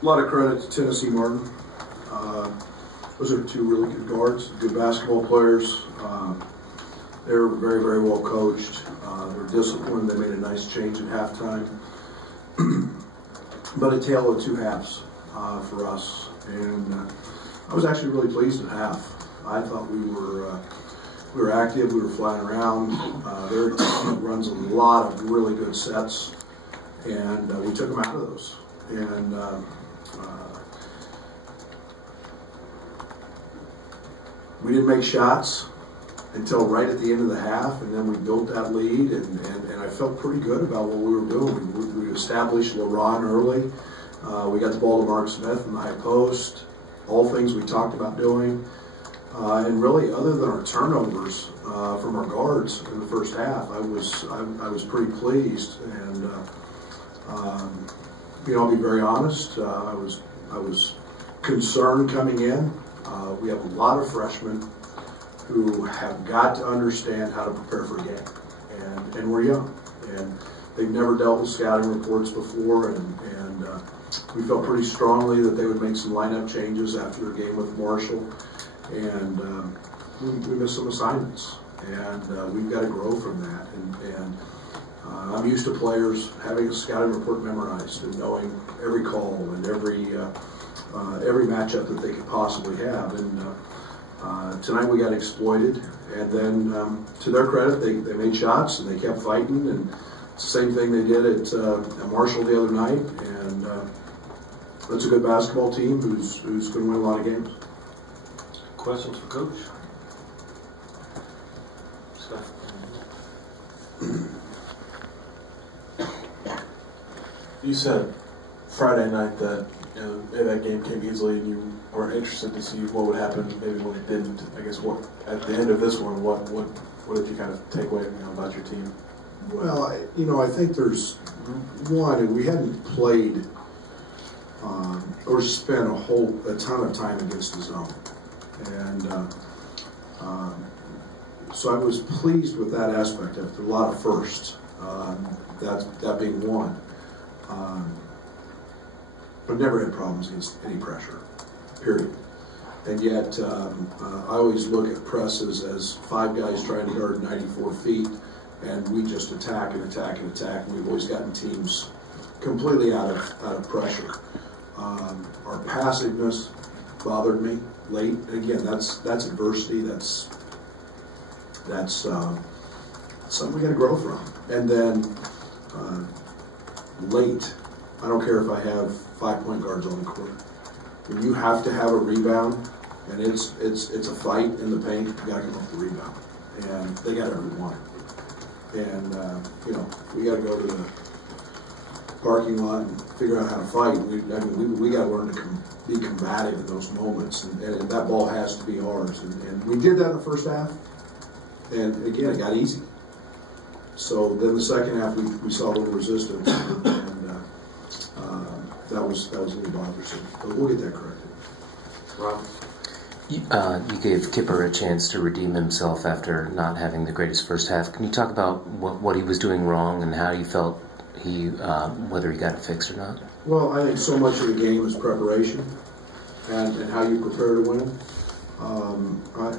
A lot of credit to Tennessee Martin. Those are two really good guards, good basketball players. They're very, very well coached. They're disciplined. They made a nice change at halftime. But a tale of two halves for us. And I was actually really pleased at half. I thought we were active. We were flying around. Their team runs a lot of really good sets, and we took them out of those. And we didn't make shots until right at the end of the half, and then we built that lead, and I felt pretty good about what we were doing. We established LeBron early. We got the ball to Mark Smith in the high post, all things we talked about doing. And really, other than our turnovers from our guards in the first half, I was pretty pleased. And I'll be very honest. I was concerned coming in. We have a lot of freshmen who have got to understand how to prepare for a game, and we're young, and they've never dealt with scouting reports before, and we felt pretty strongly that they would make some lineup changes after the game with Marshall. And we missed some assignments, and we've got to grow from that. And I'm used to players having a scouting report memorized and knowing every call and every matchup that they could possibly have. And tonight we got exploited. And then, to their credit, they made shots and they kept fighting. And it's the same thing they did at Marshall the other night. And that's a good basketball team who's going to win a lot of games. Questions for Coach? Scott. You said Friday night that maybe that game came easily, and you were interested to see what would happen, maybe what it didn't. I guess what at the end of this one, what did you kind of take away about your team? Well, I think there's one, we hadn't played or spent a ton of time against the zone. And so I was pleased with that aspect of it. A lot of firsts, that being one. I've never had problems against any pressure, period. And yet, I always look at presses as five guys trying to guard 94 feet, and we just attack and attack and attack, and we've always gotten teams completely out of pressure. Our passiveness bothered me late. Again, that's adversity. That's something we got to grow from. And then late, I don't care if I have 5 point guards on the court. When you have to have a rebound, and it's a fight in the paint, you got to come off the rebound, and they got every one. And we got to go to the parking lot and figure out how to fight. We got to learn to be combative in those moments, and that ball has to be ours. And we did that in the first half, and again, it got easy. So then the second half, we saw a little resistance, and that was a little bothersome. But we'll get that corrected. Rob? You gave Kipper a chance to redeem himself after not having the greatest first half. Can you talk about what he was doing wrong and how you felt whether he got it fixed or not? Well, I think so much of the game is preparation and how you prepare to win.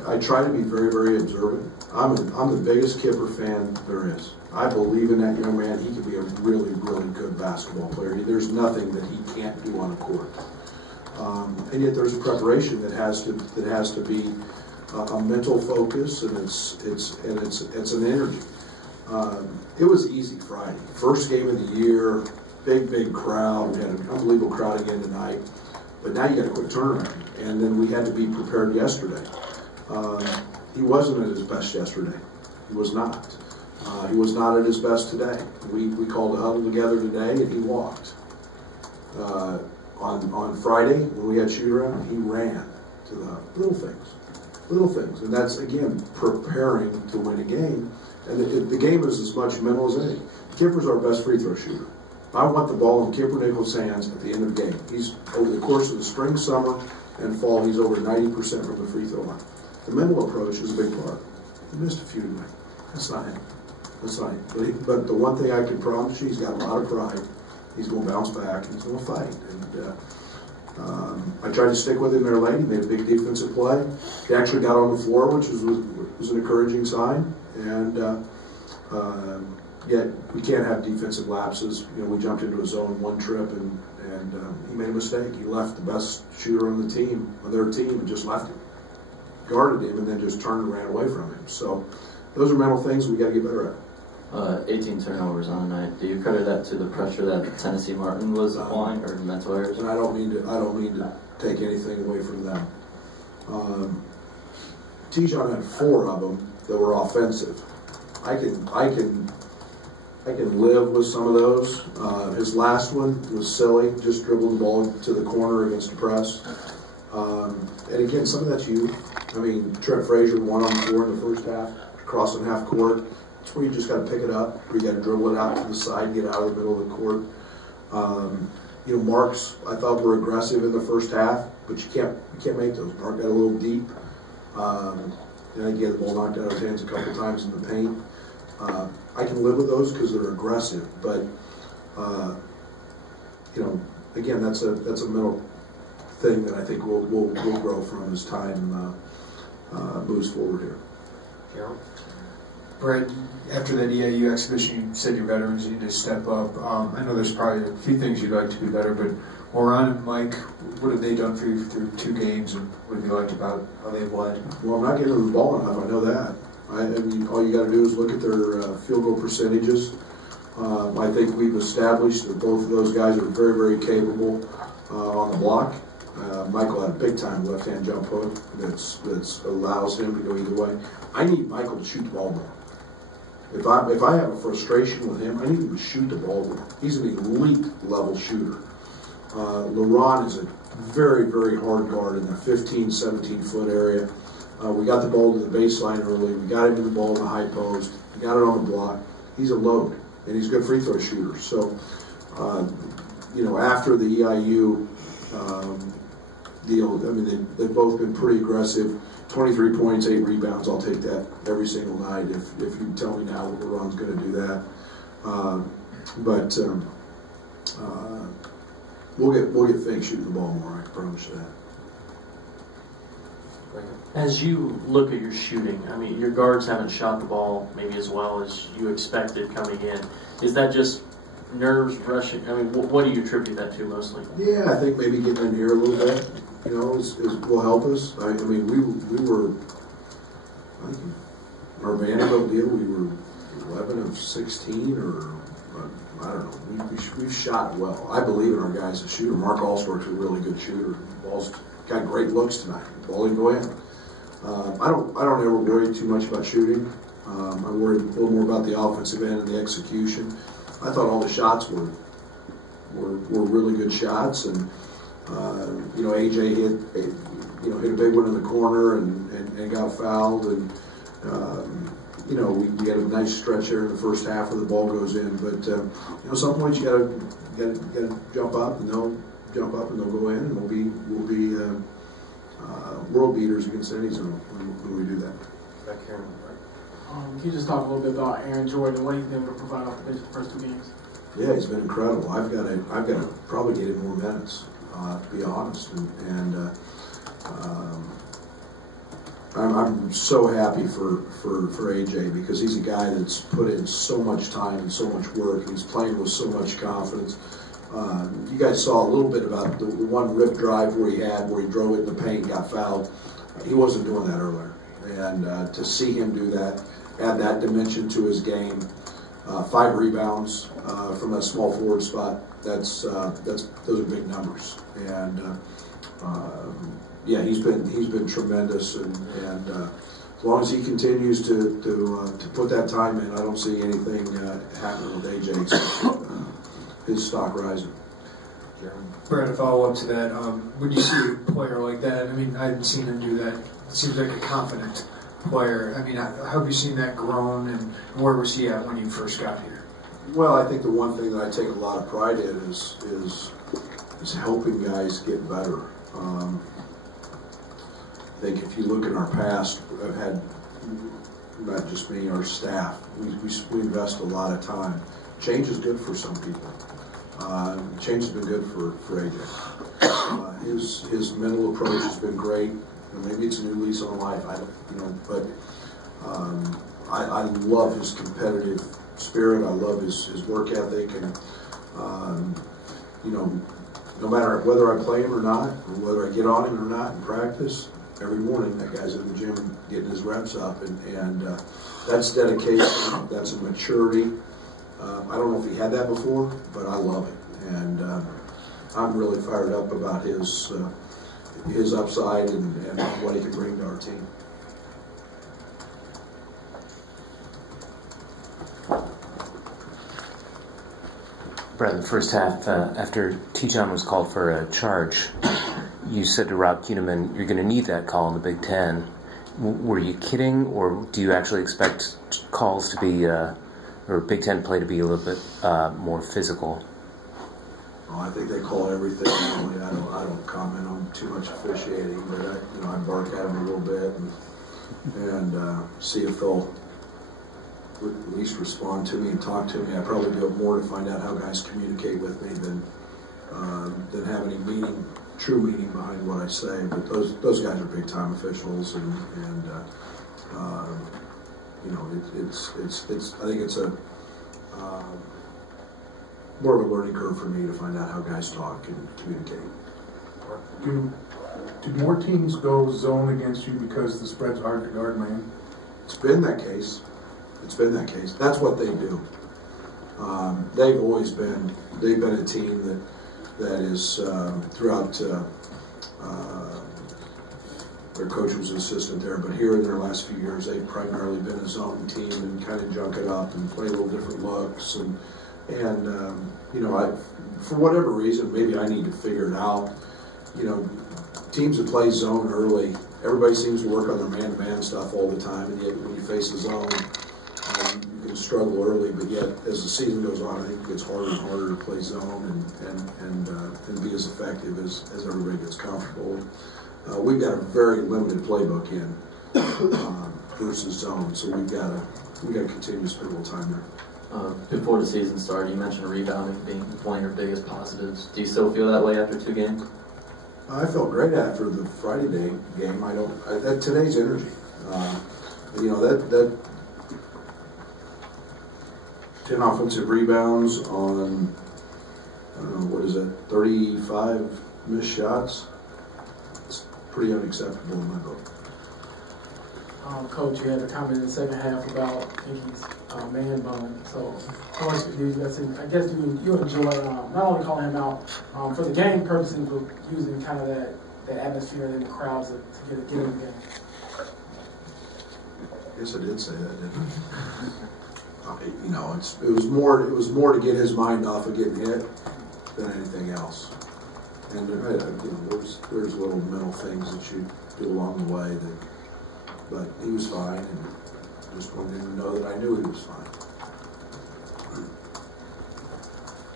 I try to be very, very observant. I'm the biggest Kipper fan there is. I believe in that young man. He can be a really, really good basketball player. There's nothing that he can't do on the court. And yet there's preparation that has to be a mental focus, and it's an energy. It was easy Friday. First game of the year, big crowd. We had an unbelievable crowd again tonight. But now you got a quick turnaround. And then we had to be prepared yesterday. He wasn't at his best yesterday. He was not. He was not at his best today. We called a huddle together today, and he walked. On Friday, when we had shoot-around, he ran to the little things. And that's, again, preparing to win a game. And the game is as much mental as anything. Kipper's our best free throw shooter. I want the ball in Kipper Nichols' hands at the end of the game. He's, over the course of the spring, summer, and fall, he's over 90% from the free throw line. The mental approach is a big part. He missed a few tonight. That's not him. But the one thing I can promise you, he's got a lot of pride. He's going to bounce back, and he's going to fight. And I tried to stick with him in their lane. He made a big defensive play. He actually got on the floor, which was an encouraging sign. And yet we can't have defensive lapses. We jumped into a zone one trip, and he made a mistake. He left the best shooter on their team, and just left him, guarded him, and then just turned and ran away from him. So those are mental things we got to get better at. 18 turnovers on the night. Do you credit that to the pressure that Tennessee Martin was applying, or mental errors? And I don't mean to take anything away from them. Tijon had 4 of them that were offensive. I can live with some of those. His last one was silly, just dribbling the ball to the corner against the press. And again, some of that's you. I mean, Trent Frazier 1-on-4 in the first half, crossing half court. It's where you just got to pick it up, where you got to dribble it out to the side, get out of the middle of the court. Marks, I thought, were aggressive in the first half, but you can't make those. Mark got a little deep. I think he had the ball knocked out of his hands a couple times in the paint. I can live with those because they're aggressive, but again, that's a mental thing that I think we'll grow from as time moves forward here. Carol? Brett, after that EIU exhibition, you said your veterans need to step up. I know there's probably a few things you'd like to do better, but Moran and Mike, what have they done for you through 2 games, and what have you liked about how they've led? Well, I'm not getting them the ball enough, I know that. I mean, all you got to do is look at their field goal percentages. I think we've established that both of those guys are very, very capable on the block. Michael had a big-time left-hand jump hook that allows him to go either way. I need Michael to shoot the ball more. If I have a frustration with him, I need him to shoot the ball more. He's an elite-level shooter. LaRon is a very, very hard guard in the 15, 17-foot area. We got the ball to the baseline early. We got him to the ball in the high post. We got it on the block. He's a load, and he's a good free throw shooter. So, after the EIU deal, I mean, they've both been pretty aggressive. 23 points, 8 rebounds. I'll take that every single night if you tell me now that LaRon's going to do that. We'll get Fink shooting the ball more. I can promise you that. As you look at your shooting, I mean, your guards haven't shot the ball maybe as well as you expected coming in. Is that just nerves, rushing? I mean, what do you attribute that to mostly? Yeah, I think maybe getting in here a little bit, will help us. I mean, we were, I think, our Vanderbilt deal, we were 11 of 16, or I don't know. We've shot well. I believe in our guys as shooter. Mark Allsworth's a really good shooter. Ball's got great looks tonight. Ball didn't go in. I don't ever worry too much about shooting. I worry a little more about the offensive end and the execution. I thought all the shots were really good shots, and AJ hit a big one in the corner and got fouled, and we had a nice stretch there in the first half where the ball goes in. But at some point you got to jump up, and they'll jump up and they'll go in, and we'll be world beaters against any zone when we do that. Back here. Can you just talk a little bit about Aaron Jordan, what he's been able to provide off the bench the first 2 games? Yeah, he's been incredible. I've got to probably get him more minutes, to be honest. And I'm so happy for AJ, because he's a guy that's put in so much time and so much work, and he's playing with so much confidence. You guys saw a little bit about the one rip drive where he drove it in the paint, got fouled. He wasn't doing that earlier. And to see him do that, add that dimension to his game, 5 rebounds from that small forward spot, those are big numbers. And he's been tremendous, and as long as he continues to put that time in, I don't see anything happening with AJ except his stock rising. Brett, to follow up to that, when you see a player like that, I mean, I haven't seen him do that. It seems like a confident player. I mean, how have you seen that grown, and where was he at when you first got here? Well, I think the one thing that I take a lot of pride in is helping guys get better. I think if you look in our past, I've had, not just me, our staff, we invest a lot of time. Change is good for some people. Change has been good for AJ. his mental approach has been great. Maybe it's a new lease on life. But I love his competitive spirit. I love his work ethic, and no matter whether I play him or not, or whether I get on him or not in practice, every morning that guy's in the gym getting his reps up, and that's dedication. That's a maturity. I don't know if he had that before, but I love it, and I'm really fired up about his upside and what he can bring to our team. Brad, in the first half, after T-John was called for a charge, you said to Rob Kuehneman, you're going to need that call in the Big Ten. Were you kidding, or do you actually expect calls to be, or Big Ten play to be a little bit more physical? Well, I think they call everything. Really. I don't comment on too much officiating, but I bark at them a little bit and see if they'll at least respond to me and talk to me. I probably do it more to find out how guys communicate with me than have any true meaning behind what I say. But those guys are big time officials, and it's I think it's a more of a learning curve for me to find out how guys talk and communicate. Do more teams go zone against you because the spread's hard to guard, man? It's been that case. That's what they do. They've been a team that is throughout. Their coach was an assistant there, but here in their last few years, they've primarily been a zone team and kind of junk it up and play a little different looks and for whatever reason, maybe I need to figure it out. Teams that play zone early, everybody seems to work on their man-to-man stuff all the time, and yet when you face a zone, you can struggle early, but yet as the season goes on, I think it gets harder and harder to play zone and be as effective as everybody gets comfortable. We've got a very limited playbook in versus zone, so we've got to continue to spend a little time there. Before the season started, you mentioned rebounding being one of your biggest positives. Do you still feel that way after 2 games? I felt great after the Friday day game. Today's energy. That 10 offensive rebounds on, 35 missed shots. It's pretty unacceptable in my book. Coach, you had a comment in the second half about Hickey's man bun. So, how much do you guys think? I guess you enjoy not only calling him out for the game purposes, but using kind of that atmosphere in the crowds to get him again. I guess I did say that, didn't I? It was more to get his mind off of getting hit than anything else. And there's little mental things that you do along the way but he was fine, and just wanted him to know that I knew he was fine.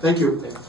Thank you. Thanks.